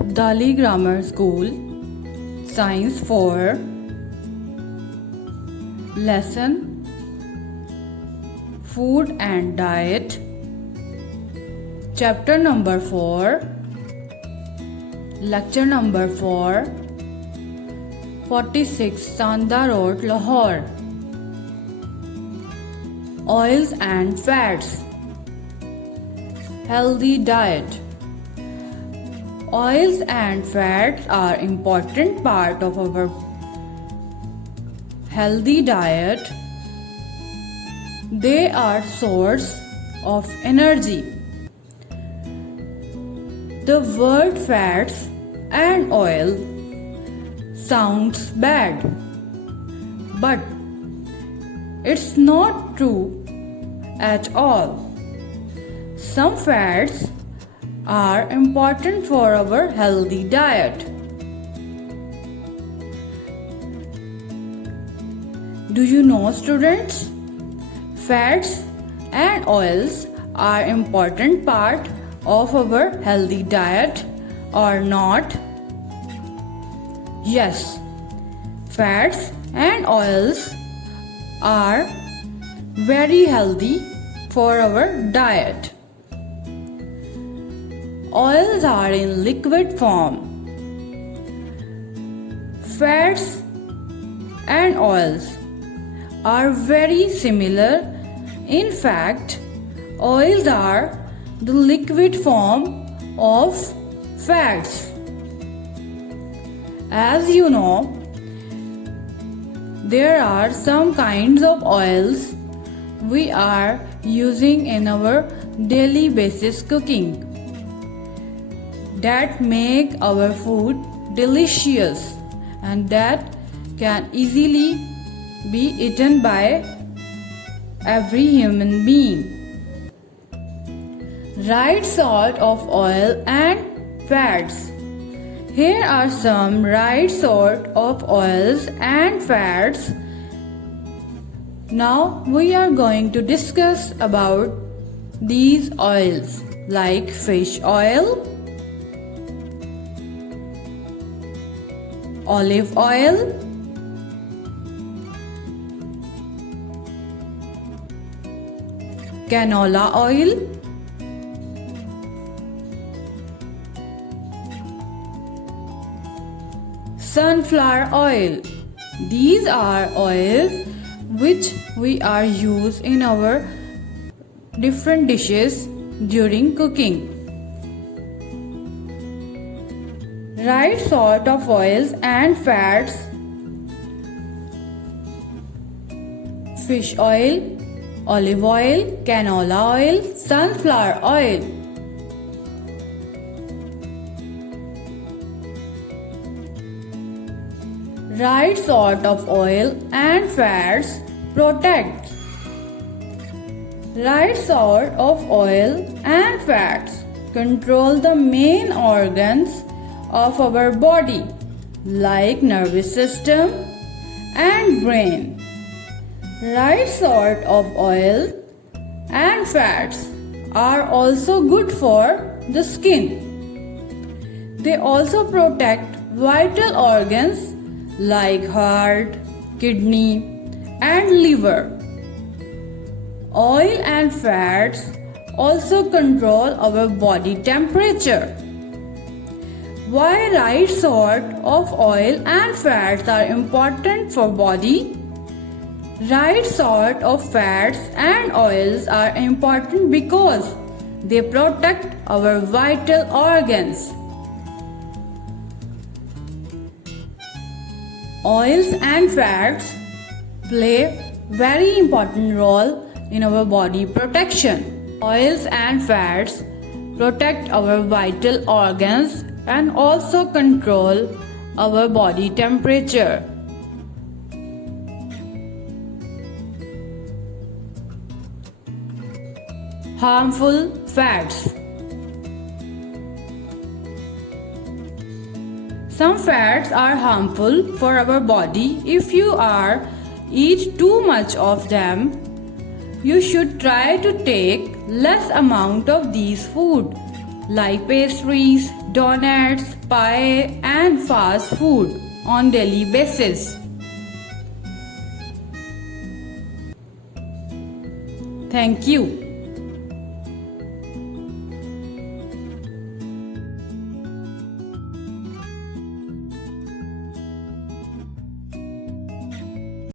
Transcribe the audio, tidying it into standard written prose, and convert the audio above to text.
Abdali Grammar School, Science 4, Lesson Food and Diet, Chapter number 4, Lecture number 4, 46 Sanda Road, Lahore. Oils and fats. Healthy diet. Oils and fats are important part of our healthy diet. They are source of energy. The word fats and oil sounds bad, but it's not true at all. Some fats are important for our healthy diet. Do you know, students? Fats and oils are important part of our healthy diet or not? Yes, fats and oils are very healthy for our diet. Oils are in liquid form. Fats and oils are very similar. In fact, oils are the liquid form of fats. As you know, there are some kinds of oils we are using in our daily basis cooking that make our food delicious and that can easily be eaten by every human being. Right sort of oil and fats. Here are some right sort of oils and fats. Now we are going to discuss about these oils like fish oil, olive oil, canola oil, sunflower oil. These are oils which we are used in our different dishes during cooking. Right sort of oils and fats: fish oil, olive oil, canola oil, sunflower oil. Right sort of oil and fats protect. Right sort of oil and fats control the main organs of our body like nervous system and brain. Right sort of oil and fats are also good for the skin. They also protect vital organs like heart, kidney and liver. Oil and fats also control our body temperature. Why right sort of oil and fats are important for body? Right sort of fats and oils are important because they protect our vital organs. Oils and fats play very important role in our body protection. Oils and fats protect our vital organs and also control our body temperature. Harmful fats. Some fats are harmful for our body. If you eat too much of them, you should try to take less amount of these food like pastries, donuts, pie, and fast food on daily basis. Thank you.